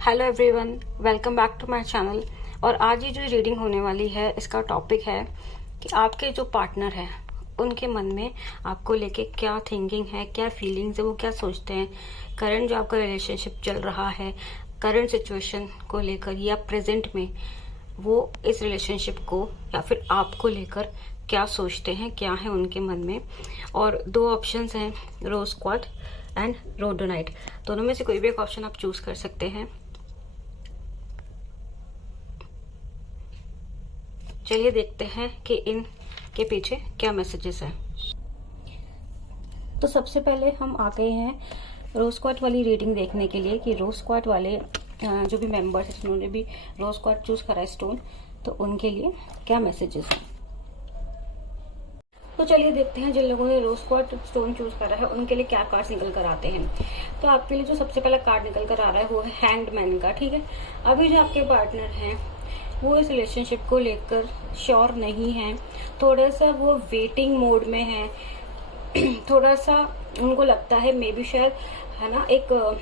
Hello everyone, welcome back to my channel. और आज ये जो रीडिंग होने वाली है इसका टॉपिक है कि आपके जो पार्टनर है उनके मन में आपको लेके क्या थिंकिंग है, क्या फीलिंग्स है, वो क्या सोचते हैं। करंट जो आपका रिलेशनशिप चल रहा है, करंट सिचुएशन को लेकर या प्रेजेंट में वो इस रिलेशनशिप को या फिर आपको लेकर क्या सोचते हैं, क्या है उनके मन में। और दो ऑप्शंस हैं, रोज क्वार्ट्ज एंड रोडोनाइट। दोनों में से कोई भी एक ऑप्शन आप चूज कर सकते हैं। चलिए देखते हैं कि इनके पीछे क्या मैसेजेस हैं। तो सबसे पहले हम आ गए हैं रोज क्वार्ट्ज वाली रीडिंग देखने के लिए कि रोज क्वार्ट्ज वाले जो भी मेंबर्स हैं जिन्होंने भी रोज क्वार्ट्ज चूज करा है स्टोन, तो उनके लिए क्या मैसेजेस हैं। तो चलिए देखते हैं जिन लोगों ने रोज क्वार्ट्ज स्टोन चूज करा है उनके लिए क्या कार्ड्स निकल कर आते हैं। तो आपके लिए जो सबसे पहला कार्ड निकल कर आ रहा है वो है हैंग्ड मैन का। ठीक है, अभी जो आपके पार्टनर हैं वो इस रिलेशनशिप को लेकर श्योर नहीं है, थोड़ा सा वो वेटिंग मोड में है। थोड़ा सा उनको लगता है मे बी शायद है ना एक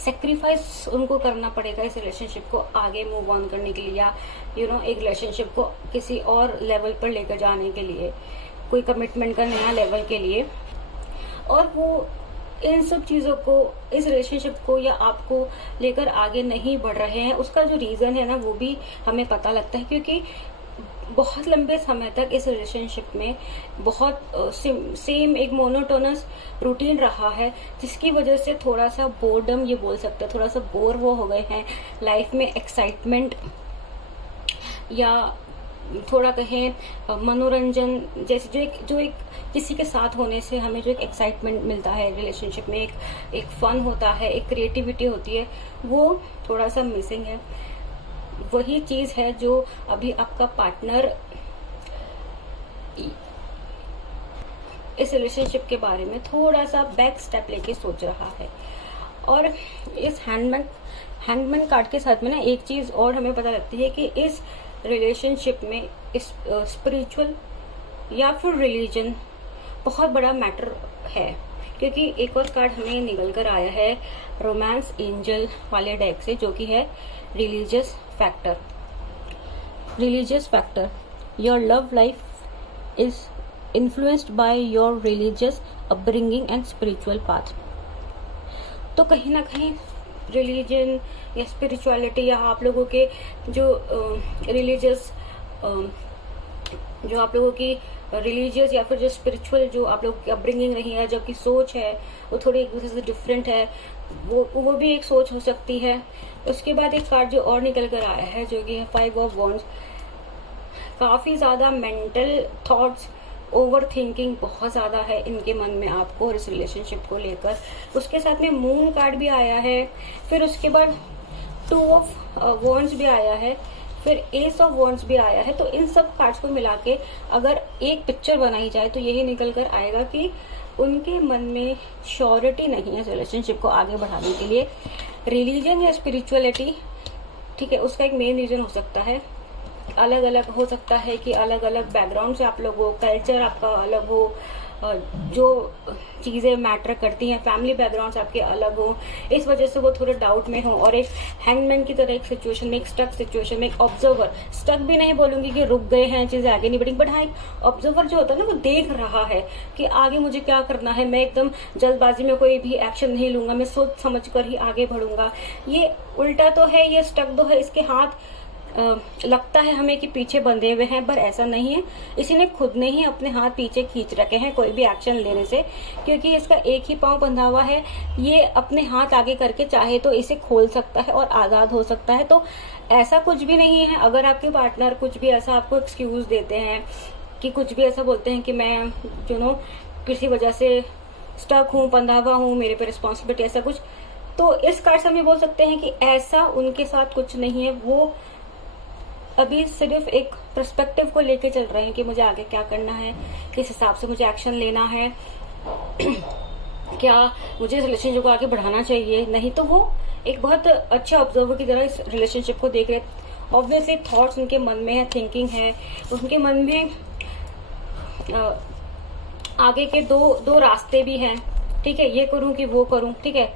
सेक्रीफाइस उनको करना पड़ेगा इस रिलेशनशिप को आगे मूव ऑन करने के लिए, या एक रिलेशनशिप को किसी और लेवल पर लेकर जाने के लिए, कोई कमिटमेंट का नया लेवल के लिए। और वो इन सब चीजों को, इस रिलेशनशिप को या आपको लेकर आगे नहीं बढ़ रहे हैं। उसका जो रीजन है ना वो भी हमें पता लगता है, क्योंकि बहुत लंबे समय तक इस रिलेशनशिप में बहुत सेम एक मोनोटोनस रूटीन रहा है, जिसकी वजह से थोड़ा सा बोर्डम ये बोल सकते हैं, थोड़ा सा बोर वो हो गए हैं। लाइफ में एक्साइटमेंट या थोड़ा कहें मनोरंजन जैसे जो एक किसी के साथ होने से हमें जो एक एक्साइटमेंट मिलता है रिलेशनशिप में, एक फन होता है, एक क्रिएटिविटी होती है, वो थोड़ा सा मिसिंग है। वही चीज है जो अभी आपका पार्टनर इस रिलेशनशिप के बारे में थोड़ा सा बैक स्टेप लेके सोच रहा है। और इस हैंगमैन कार्ड के साथ में ना एक चीज और हमें पता लगती है कि इस रिलेशनशिप में स्पिरिचुअल या फिर रिलीजन बहुत बड़ा मैटर है। क्योंकि एक और कार्ड हमें निकल कर आया है रोमांस एंजल वाले डेक से, जो कि है religious factor. Your love life is influenced by your religious upbringing and spiritual path. तो कहीं ना कहीं रिलीजन या स्पिरिचुअलिटी या आप लोगों के जो रिलीजियस जो आप लोगों की रिलीजियस या फिर जो स्पिरिचुअल जो आप लोगों की अपब्रिंगिंग रही है, जबकि सोच है वो थोड़ी एक दूसरे से डिफरेंट है, वो भी एक सोच हो सकती है। उसके बाद एक कार्ड जो और निकल कर आया है जो कि है 5 ऑफ वॉन्ड्स। काफी ज्यादा मेंटल थॉट्स, ओवर थिंकिंग बहुत ज्यादा है इनके मन में आपको और इस रिलेशनशिप को लेकर। उसके साथ में मून कार्ड भी आया है, फिर उसके बाद 2 ऑफ वॉन्ड्स भी आया है, फिर एस ऑफ वॉन्ड्स भी आया है। तो इन सब कार्ड्स को मिला के अगर एक पिक्चर बनाई जाए तो यही निकल कर आएगा कि उनके मन में श्योरिटी नहीं है इस रिलेशनशिप को आगे बढ़ाने के लिए। रिलीजन या स्पिरिचुअलिटी, ठीक है, उसका एक मेन रीजन हो सकता है। अलग अलग हो सकता है कि अलग अलग बैकग्राउंड से आप लोग हो, कल्चर आपका अलग हो, जो चीजें मैटर करती हैं, फैमिली बैकग्राउंड आपके अलग हो, इस वजह से वो थोड़े डाउट में हो। और एक हैंगमैन की तरह एक सिचुएशन में, एक स्टक सिचुएशन में, एक ऑब्जर्वर, स्टक भी नहीं बोलूंगी कि रुक गए हैं, चीजें आगे नहीं बढ़ी, बट हाँ एक ऑब्जर्वर जो होता है ना वो देख रहा है कि आगे मुझे क्या करना है। मैं एकदम जल्दबाजी में कोई भी एक्शन नहीं लूंगा, मैं सोच समझ कर ही आगे बढ़ूंगा। ये उल्टा तो है, ये स्टक तो है, इसके हाथ लगता है हमें कि पीछे बंधे हुए हैं, पर ऐसा नहीं है। इसी ने खुद ने ही अपने हाथ पीछे खींच रखे हैं कोई भी एक्शन लेने से, क्योंकि इसका एक ही पांव बंधा हुआ है। ये अपने हाथ आगे करके चाहे तो इसे खोल सकता है और आजाद हो सकता है। तो ऐसा कुछ भी नहीं है। अगर आपके पार्टनर कुछ भी ऐसा आपको एक्सक्यूज देते हैं कि कुछ भी ऐसा बोलते हैं कि मैं किसी वजह से स्टक हूँ, बंधा हुआ हूँ, मेरे पे रिस्पॉन्सिबिलिटी, ऐसा कुछ, तो इस कार्ड से हम ये बोल सकते हैं कि ऐसा उनके साथ कुछ नहीं है। वो अभी सिर्फ एक पर्सपेक्टिव को लेके चल रहे हैं कि मुझे आगे क्या करना है, किस हिसाब से मुझे एक्शन लेना है, क्या मुझे रिलेशनशिप को आगे बढ़ाना चाहिए। नहीं तो वो एक बहुत अच्छे ऑब्जर्वर की तरह इस रिलेशनशिप को देख रहे। ऑब्वियसली थॉट्स उनके मन में है, थिंकिंग है, उनके मन में आगे के दो रास्ते भी हैं। ठीक है, ये करूं कि वो करूं। ठीक है,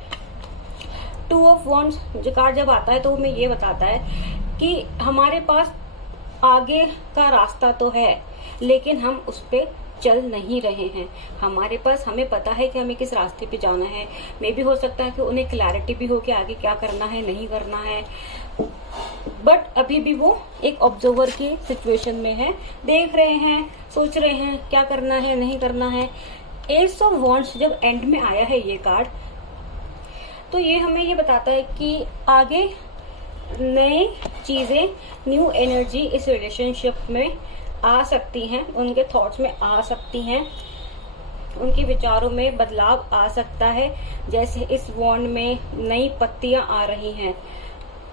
टू ऑफ वॉन्ड्स जो कार्ड जब आता है तो हमें ये बताता है कि हमारे पास आगे का रास्ता तो है, लेकिन हम उस पे चल नहीं रहे हैं। हमारे पास, हमें पता है कि हमें किस रास्ते पे जाना है। मे भी हो सकता है कि उन्हें क्लैरिटी भी हो कि आगे क्या करना है, नहीं करना है, बट अभी भी वो एक ऑब्जर्वर की सिचुएशन में है, देख रहे हैं, सोच रहे हैं क्या करना है, नहीं करना है। एस ऑफ वॉन्ड्स जब एंड में आया है ये कार्ड, तो ये हमें ये बताता है कि आगे नई चीजें, न्यू एनर्जी इस रिलेशनशिप में आ सकती हैं, उनके थॉट्स में आ सकती हैं, उनके विचारों में बदलाव आ सकता है। जैसे इस वॉन्ड में नई पत्तियां आ रही हैं,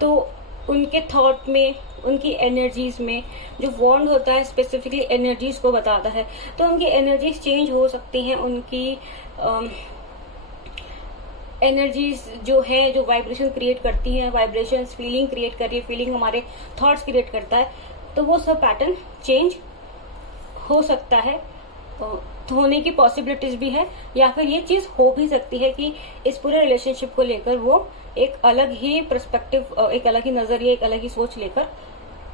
तो उनके थॉट में, उनकी एनर्जीज में, जो वॉन्ड होता है स्पेसिफिकली एनर्जीज को बताता है, तो उनकी एनर्जीज चेंज हो सकती हैं। उनकी एनर्जीज जो है, जो वाइब्रेशन क्रिएट करती हैं, वाइब्रेशंस फीलिंग क्रिएट कर रही है, फीलिंग हमारे थॉट्स क्रिएट करता है, तो वो सब पैटर्न चेंज हो सकता है, होने की पॉसिबिलिटीज भी है, या फिर ये चीज हो भी सकती है कि इस पूरे रिलेशनशिप को लेकर वो एक अलग ही पर्सपेक्टिव, एक अलग ही नजरिया, एक अलग ही सोच लेकर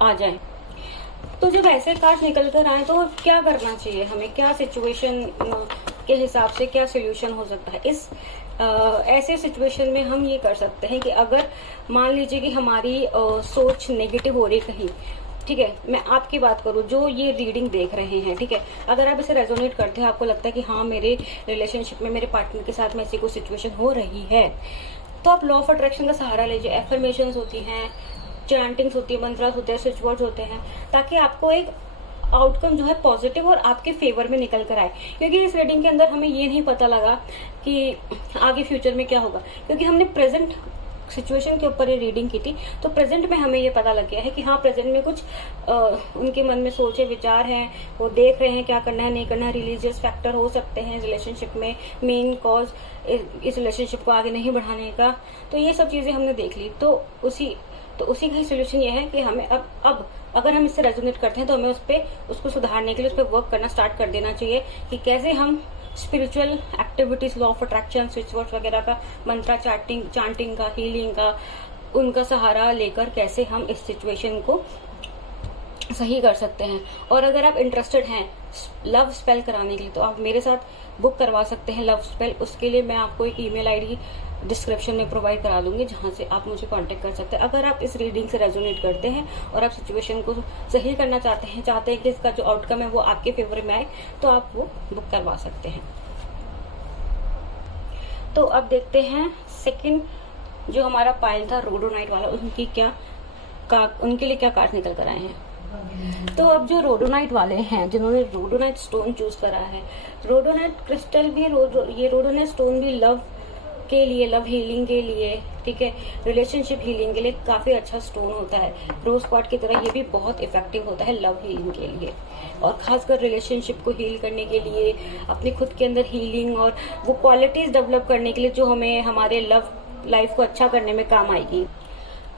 आ जाए। तो जब ऐसे कार्ड निकल कर आए तो क्या करना चाहिए हमें, क्या सिचुएशन के हिसाब से क्या सोल्यूशन हो सकता है। इस ऐसे सिचुएशन में हम ये कर सकते हैं कि अगर मान लीजिए कि हमारी सोच नेगेटिव हो रही कहीं, ठीक है, मैं आपकी बात करूं जो ये रीडिंग देख रहे हैं, ठीक है, अगर आप इसे रेजोनेट करते हैं, आपको लगता है कि हाँ मेरे रिलेशनशिप में मेरे पार्टनर के साथ में ऐसी कोई सिचुएशन हो रही है, तो आप लॉ ऑफ अट्रैक्शन का सहारा लीजिए। एफर्मेशंस होती हैं, चैंटिंग्स होती है, मंत्रास होते हैं, स्विच वर्ड्स होते हैं, ताकि आपको एक आउटकम जो है पॉजिटिव और आपके फेवर में निकल कर आए। क्योंकि इस रीडिंग के अंदर हमें ये नहीं पता लगा कि आगे फ्यूचर में क्या होगा, क्योंकि हमने प्रेजेंट सिचुएशन के ऊपर ये रीडिंग की थी, तो प्रेजेंट में हमें ये पता लग गया है कि हाँ प्रेजेंट में कुछ उनके मन में सोचे विचार हैं, वो देख रहे हैं क्या करना है, नहीं करना है। रिलीजियस फैक्टर हो सकते हैं रिलेशनशिप में, मेन कॉज इस रिलेशनशिप को आगे नहीं बढ़ाने का, तो ये सब चीजें हमने देख ली। तो उसी का ही सोल्यूशन ये है कि हमें अब अगर हम इससे रेजोनेट करते हैं तो हमें उसको सुधारने के लिए उस पर वर्क करना स्टार्ट कर देना चाहिए कि कैसे हम spiritual activities, law of attraction, switch words वगैरह का, मंत्रा चांटिंग का, हीलिंग का, उनका सहारा लेकर कैसे हम इस सिचुएशन को सही कर सकते हैं। और अगर आप इंटरेस्टेड हैं लव स्पेल कराने के लिए तो आप मेरे साथ बुक करवा सकते हैं लव स्पेल। उसके लिए मैं आपको एक ईमेल आईडी डिस्क्रिप्शन में प्रोवाइड करा दूंगी, जहां से आप मुझे कांटेक्ट कर सकते हैं। अगर आप इस रीडिंग से रेजोनेट करते हैं और आप सिचुएशन को सही करना चाहते हैं कि इसका जो आउटकम है वो आपके फेवर में आए, तो आप वो बुक करवा सकते हैं। तो अब देखते हैं सेकंड जो हमारा पाइल था रोडोनाइट वाला, उनके लिए क्या कार्ड निकल कर आए हैं। तो अब जो रोडोनाइट वाले हैं, जिन्होंने रोडोनाइट स्टोन चूज करा है, रोडोनाइट क्रिस्टल भी, ये रोडोनाइट स्टोन भी लव के लिए, लव हीलिंग के लिए, ठीक है, रिलेशनशिप हीलिंग के लिए काफी अच्छा स्टोन होता है। रोज क्वार्ट्ज की तरह ये भी बहुत इफेक्टिव होता है लव हीलिंग के लिए, और खासकर रिलेशनशिप को हील करने के लिए, अपने खुद के अंदर हीलिंग और वो क्वालिटीज डेवलप करने के लिए जो हमें हमारे लव लाइफ को अच्छा करने में काम आएगी।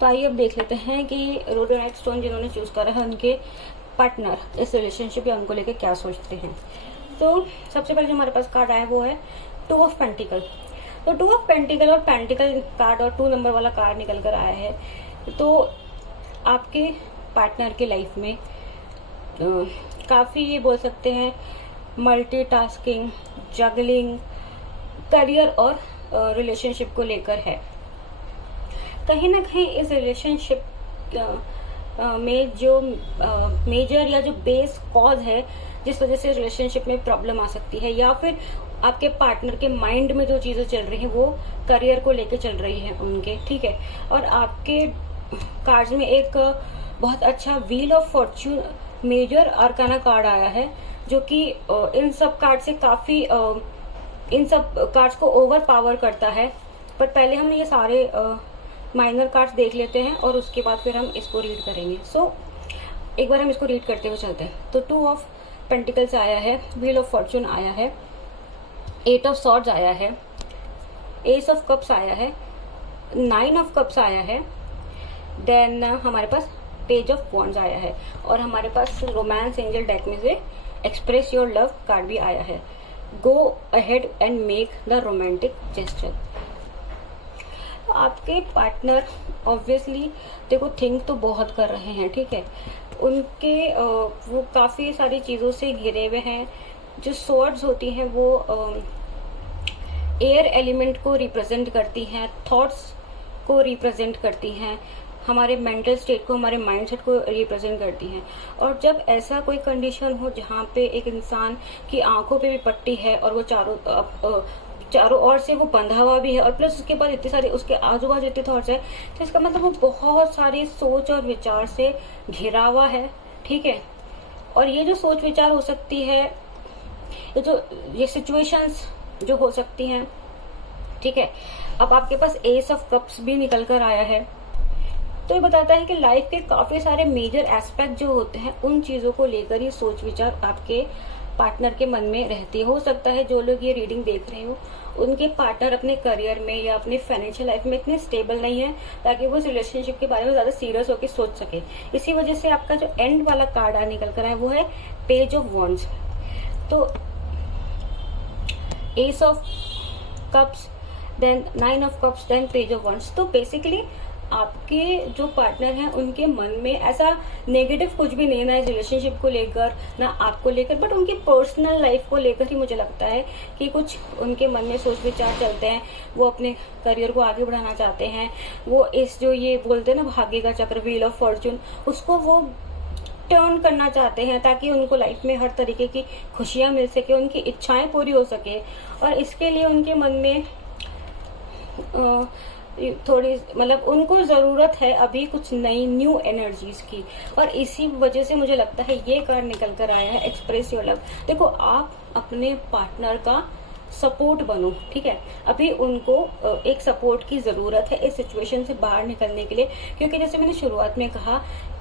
तो आइए अब देख लेते हैं कि रोडोनाइट स्टोन जिन्होंने चूज करा है उनके पार्टनर इस रिलेशनशिप या उनको लेकर क्या सोचते हैं। तो सबसे पहले जो हमारे पास कार्ड आया वो है 2 ऑफ पेंटिकल। तो 2 ऑफ पेंटिकल और पेंटिकल कार्ड और 2 नंबर वाला कार्ड निकल कर आया है। तो आपके पार्टनर के लाइफ में काफी, ये बोल सकते हैं, मल्टीटास्किंग, जगलिंग, करियर और रिलेशनशिप को लेकर है। कहीं ना कहीं इस रिलेशनशिप में जो मेजर या जो बेस कॉज है जिस वजह से रिलेशनशिप में प्रॉब्लम आ सकती है, या फिर आपके पार्टनर के माइंड में जो चीजें चल रही हैं वो करियर को लेके चल रही हैं उनके, ठीक है। और आपके कार्ड्स में एक बहुत अच्छा wheel of fortune major arcana card आया है, जो कि इन सब कार्ड से काफी इन सब कार्ड्स को ओवर पावर करता है। पर पहले हम ये सारे माइनर कार्ड्स देख लेते हैं और उसके बाद फिर हम इसको रीड करेंगे। सो एक बार हम इसको रीड करते हुए चलते हैं। तो 2 ऑफ पेंटिकल्स आया है, व्हील ऑफ फॉर्च्यून आया है, 8 ऑफ सॉर्ड्स आया है, एस ऑफ कप्स आया है, 9 ऑफ कप्स आया है, देन हमारे पास पेज ऑफ वॉन्ड्स आया है, और हमारे पास रोमांस एंजल डेक में से एक्सप्रेस योर लव कार्ड भी आया है। Go ahead and make the romantic gesture. आपके पार्टनर ऑब्वियसली देखो थिंक तो बहुत कर रहे हैं, ठीक है। उनके वो काफी सारी चीजों से घिरे हुए हैं। जो स्वॉर्ड्स होती हैं वो एयर एलिमेंट को रिप्रेजेंट करती हैं, थॉट्स को रिप्रेजेंट करती हैं, हमारे मेंटल स्टेट को, हमारे माइंडसेट को रिप्रेजेंट करती हैं। और जब ऐसा कोई कंडीशन हो जहाँ पे एक इंसान की आंखों पे भी पट्टी है और वो चारों ओर से वो बंधा हुआ भी है और प्लस उसके बाद इतने सारे उसके आजू बाजू इतने थॉट्स है, तो इसका मतलब वो बहुत सारी सोच और विचार से घिरा हुआ है, ठीक है। और ये जो सोच विचार हो सकती है, ये सिचुएशंस जो हो सकती हैं, ठीक है। अब आपके पास एस ऑफ कप्स भी निकल कर आया है, तो ये बताता है कि लाइफ के काफी सारे मेजर एस्पेक्ट जो होते हैं उन चीजों को लेकर ये सोच विचार आपके पार्टनर के मन में रहती है। हो सकता है जो लोग ये रीडिंग देख रहे हो उनके पार्टनर अपने करियर में या अपने फाइनेंशियल लाइफ में इतने स्टेबल नहीं है ताकि वो इस रिलेशनशिप के बारे में ज्यादा सीरियस होकर सोच सके। इसी वजह से आपका जो एंड वाला कार्ड निकल कर आया वो है पेज ऑफ वॉन्ड्स। तो ace of cups, then 9 of cups, then page of wands. तो बेसिकली आपके जो पार्टनर हैं उनके मन में ऐसा नेगेटिव कुछ भी नहीं, ना इस रिलेशनशिप को लेकर ना आपको लेकर, बट उनकी पर्सनल लाइफ को लेकर ही मुझे लगता है कि कुछ उनके मन में सोच विचार चलते हैं। वो अपने करियर को आगे बढ़ाना चाहते हैं, वो इस जो ये बोलते हैं ना भाग्य का चक्र, व्हील ऑफ फॉर्चून, उसको वो टर्न करना चाहते हैं ताकि उनको लाइफ में हर तरीके की खुशियां मिल सके, उनकी इच्छाएं पूरी हो सके। और इसके लिए उनके मन में थोड़ी मतलब उनको जरूरत है अभी कुछ नई न्यू एनर्जीज की। और इसी वजह से मुझे लगता है ये कार्ड निकल कर आया है एक्सप्रेस योर लव। देखो आप अपने पार्टनर का सपोर्ट बनो, ठीक है। अभी उनको एक सपोर्ट की जरूरत है इस सिचुएशन से बाहर निकलने के लिए, क्योंकि जैसे मैंने शुरुआत में कहा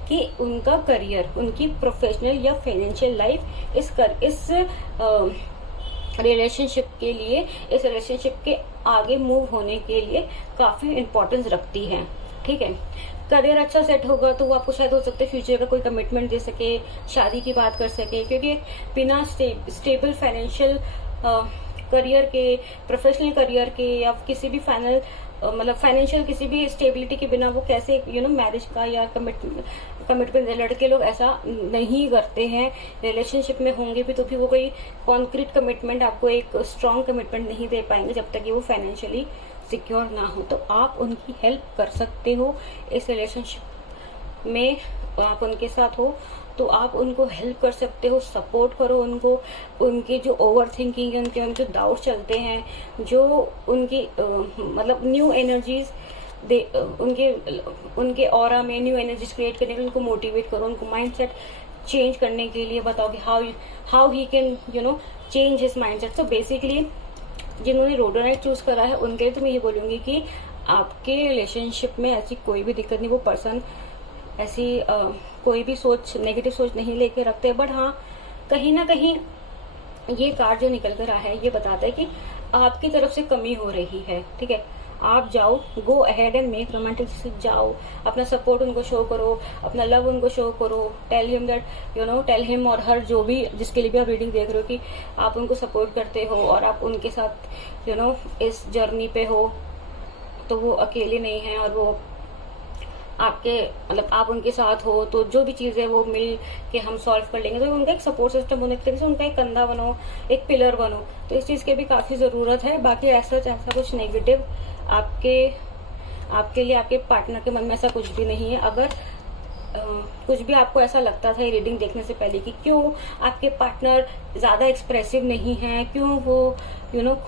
कि उनका करियर, उनकी प्रोफेशनल या फाइनेंशियल लाइफ इस रिलेशनशिप के लिए, इस रिलेशनशिप के आगे मूव होने के लिए काफी इंपॉर्टेंस रखती है, ठीक है। करियर अच्छा सेट होगा तो वो आपको शायद हो सकता है फ्यूचर का कोई कमिटमेंट दे सके, शादी की बात कर सके, क्योंकि बिना स्टेबल फाइनेंशियल करियर के, प्रोफेशनल करियर के या किसी भी मतलब फाइनेंशियल किसी भी स्टेबिलिटी के बिना वो कैसे मैरिज का या कमिटमेंट, लड़के लोग ऐसा नहीं करते हैं। रिलेशनशिप में होंगे भी तो भी वो कोई कॉन्क्रीट कमिटमेंट, आपको एक स्ट्रॉन्ग कमिटमेंट नहीं दे पाएंगे जब तक कि वो फाइनेंशियली सिक्योर ना हो। तो आप उनकी हेल्प कर सकते हो इस रिलेशनशिप में, आप उनके साथ हो तो आप उनको हेल्प कर सकते हो, सपोर्ट करो उनको। उनके जो ओवर थिंकिंग है, उनके जो डाउट चलते हैं, जो उनकी मतलब न्यू एनर्जीज उनके ऑरा में न्यू एनर्जीज क्रिएट करने के लिए उनको मोटिवेट करो, उनको माइंडसेट चेंज करने के लिए बताओ कि how he can change his mindset. तो बेसिकली जिन्होंने रोडोनाइट चूज करा है उनके लिए तो मैं ये बोलूंगी कि आपके रिलेशनशिप में ऐसी कोई भी दिक्कत नहीं, वो पर्सन ऐसी कोई भी नेगेटिव सोच नहीं लेके रखते। बट हाँ, कहीं ना कहीं ये कार्ड जो निकल कर आया है ये बताता है कि आपकी तरफ से कमी हो रही है, ठीक है। आप जाओ, go ahead and make romantic, जाओ, अपना सपोर्ट उनको शो करो, अपना लव उनको शो करो, tell him that tell him और हर जो भी जिसके लिए भी आप रीडिंग देख रहे हो कि आप उनको सपोर्ट करते हो और आप उनके साथ इस जर्नी पे हो, तो वो अकेले नहीं है और वो आपके मतलब आप उनके साथ हो तो जो भी चीज है वो मिल के हम सॉल्व कर लेंगे। तो उनका एक सपोर्ट सिस्टम होने के लिए उनका एक कंधा बनो, एक पिलर बनो, तो इस चीज की भी काफी जरूरत है। बाकी ऐसा कुछ नेगेटिव आपके लिए आपके पार्टनर के मन में ऐसा कुछ भी नहीं है। अगर कुछ भी आपको ऐसा लगता था ये रीडिंग देखने से पहले कि क्यों आपके पार्टनर ज्यादा एक्सप्रेसिव नहीं है, क्यों वो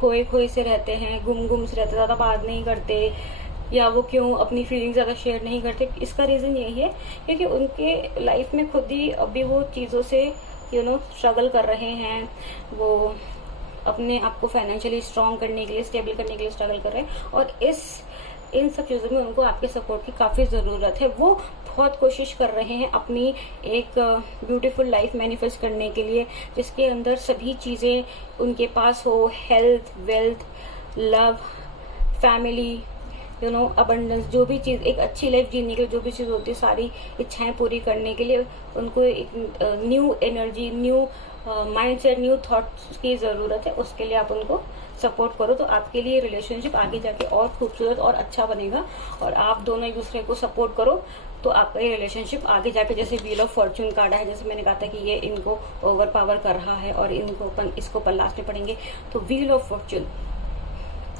खोए से रहते हैं, गुम से रहते, ज्यादा बात नहीं करते, या वो क्यों अपनी फीलिंग ज्यादा शेयर नहीं करते, इसका रीजन यही है क्योंकि उनके लाइफ में खुद ही अभी वो चीजों से स्ट्रगल कर रहे हैं। वो अपने आप को फाइनेंशियली स्ट्रांग करने के लिए, स्टेबल करने के लिए स्ट्रगल कर रहे हैं और इन सब चीजों में उनको आपके सपोर्ट की काफी जरूरत है। वो बहुत कोशिश कर रहे हैं अपनी एक ब्यूटीफुल लाइफ मैनिफेस्ट करने के लिए जिसके अंदर सभी चीजें उनके पास हो, health, wealth, love, family, abundance, जो भी चीज एक अच्छी लाइफ जीने के लिए जो भी चीज होती है, सारी इच्छाएं पूरी करने के लिए उनको एक new energy, new mindset, new thoughts की जरूरत है। उसके लिए आप उनको सपोर्ट करो तो आपके लिए रिलेशनशिप आगे जाके और खूबसूरत और अच्छा बनेगा। और आप दोनों एक दूसरे को सपोर्ट करो तो आपका ये रिलेशनशिप आगे जाके, जैसे व्हील ऑफ फॉर्चून कार्ड है, जैसे मैंने कहा था कि ये इनको ओवर पावर कर रहा है और इसको लास्ट में पड़ेंगे, तो व्हील ऑफ फॉर्चून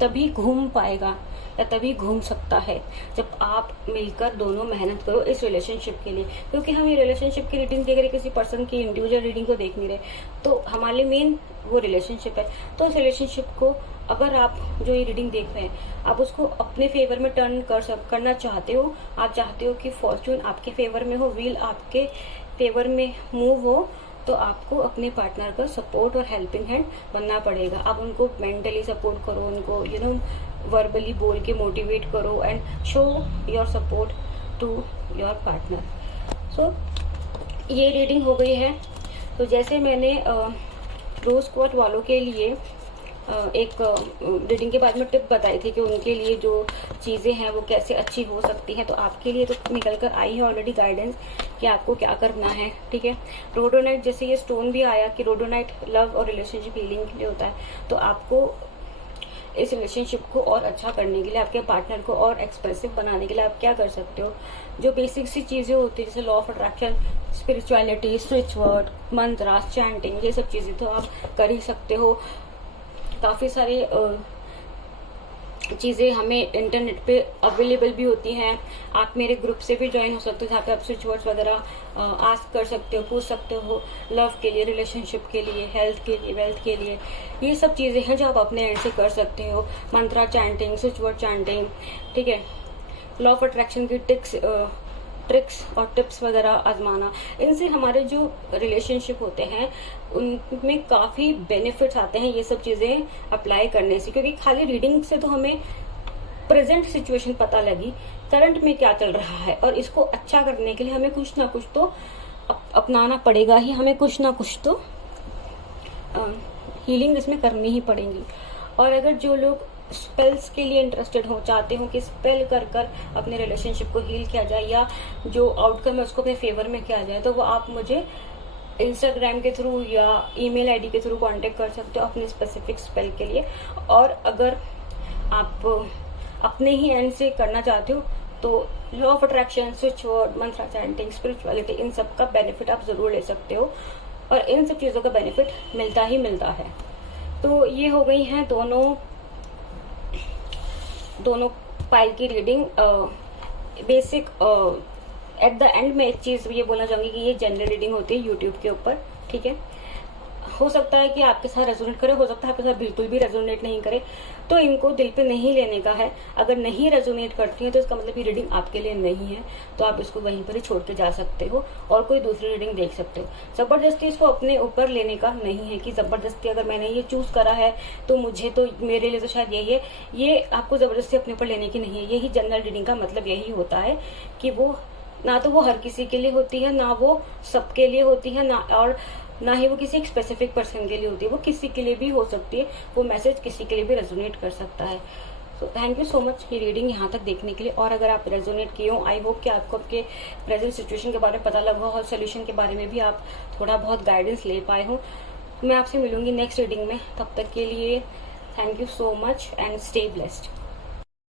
तभी घूम पाएगा या तभी घूम सकता है जब आप मिलकर दोनों मेहनत करो इस रिलेशनशिप के लिए। क्योंकि हम ये रिलेशनशिप की रीडिंग देख रहे, किसी पर्सन की इंडिविजुअल रीडिंग को देख नहीं रहे, तो हमारे मेन वो रिलेशनशिप है। तो उस रिलेशनशिप को अगर आप जो ये रीडिंग देख रहे हैं आप उसको अपने फेवर में टर्न करना चाहते हो, आप चाहते हो कि फॉर्चून आपके फेवर में हो, व्हील आपके फेवर में मूव हो, तो आपको अपने पार्टनर का सपोर्ट और हेल्पिंग हैंड बनना पड़ेगा। आप उनको मेंटली सपोर्ट करो, उनको वर्बली बोल के मोटिवेट करो and show your support to your partner. So ये रीडिंग हो गई है। तो जैसे मैंने रोज क्वार्ट्ज वालों के लिए एक रीडिंग के बाद में टिप बताई थी कि उनके लिए जो चीज़ें हैं वो कैसे अच्छी हो सकती हैं, तो आपके लिए तो निकल कर आई है ऑलरेडी गाइडेंस कि आपको क्या करना है। ठीक है, रोडोनाइट जैसे ये स्टोन भी आया कि रोडोनाइट लव और रिलेशनशिप हीलिंग के लिए होता है, तो आपको इस रिलेशनशिप को और अच्छा करने के लिए, आपके पार्टनर को और एक्सप्रेसिव बनाने के लिए आप क्या कर सकते हो। जो बेसिक सी चीजें होती है जैसे law of attraction, spirituality, switch word, मंत्र, चैंटिंग, ये सब चीजें तो आप कर ही सकते हो। काफी सारे चीजें हमें इंटरनेट पे अवेलेबल भी होती हैं। आप मेरे ग्रुप से भी ज्वाइन हो सकते हो जहाँ पे आप स्विच वर्ड्स वगैरह आस्क कर सकते हो, पूछ सकते हो, लव के लिए, रिलेशनशिप के लिए, हेल्थ के लिए, वेल्थ के लिए। ये सब चीजें हैं जो आप अपने एंड से कर सकते हो। मंत्रा चैंटिंग, स्विच वर्ड चैंटिंग, ठीक है, लॉ ऑफ अट्रैक्शन की ट्रिक्स और टिप्स वगैरह आजमाना, इनसे हमारे जो रिलेशनशिप होते हैं उनमें काफी बेनिफिट्स आते हैं ये सब चीजें अप्लाई करने से। क्योंकि खाली रीडिंग से तो हमें प्रेजेंट सिचुएशन पता लगी, करंट में क्या चल रहा है, और इसको अच्छा करने के लिए हमें कुछ ना कुछ तो अपनाना पड़ेगा ही, हमें कुछ ना कुछ तो हीलिंग इसमें करनी ही पड़ेगी। और अगर जो लोग स्पेल्स के लिए इंटरेस्टेड हो, चाहते हो कि स्पेल कर अपने रिलेशनशिप को हील किया जाए या जो आउटकम है उसको अपने फेवर में किया जाए, तो वो आप मुझे इंस्टाग्राम के थ्रू या ईमेल आईडी के थ्रू कांटेक्ट कर सकते हो अपने स्पेसिफिक स्पेल के लिए। और अगर आप अपने ही एंड से करना चाहते हो तो law of attraction, switch word, mantra chanting, spirituality, इन सब का बेनिफिट आप जरूर ले सकते हो और इन सब चीजों का बेनिफिट मिलता ही मिलता है। तो ये हो गई है दोनों पाइल की reading. Basic at the end में एक चीज ये बोलना चाहूंगी कि ये जनरल रीडिंग होती है यूट्यूब के ऊपर, ठीक है। हो सकता है कि आपके साथ रेजोनेट करे, हो सकता है आपके साथ बिल्कुल भी रेजोनेट नहीं करे, तो इनको दिल पे नहीं लेने का है। अगर नहीं रेजोनेट करती है तो इसका मतलब ये रीडिंग आपके लिए नहीं है, तो आप इसको वहीं पर ही छोड़ के जा सकते हो और कोई दूसरी रीडिंग देख सकते हो। जबरदस्ती इसको अपने ऊपर लेने का नहीं है कि जबरदस्ती अगर मैंने ये चूज करा है तो मुझे तो, मेरे लिए तो शायद यही है, ये आपको जबरदस्ती अपने ऊपर लेने की नहीं है। यही जनरल रीडिंग का मतलब यही होता है कि वो ना तो वो हर किसी के लिए होती है, ना वो सबके लिए होती है, ना ही वो किसी एक स्पेसिफिक पर्सन के लिए होती है। वो किसी के लिए भी हो सकती है, वो मैसेज किसी के लिए भी रेजोनेट कर सकता है। So thank you so much ये रीडिंग यहाँ तक देखने के लिए। और अगर आप रेजोनेट किए हो, आई होप कि आपको आपके प्रेजेंट सिचुएशन के बारे में पता लगा और सोल्यूशन के बारे में भी आप थोड़ा बहुत गाइडेंस ले पाए हो। मैं आपसे मिलूंगी नेक्स्ट रीडिंग में, तब तक के लिए thank you so much and stay blessed.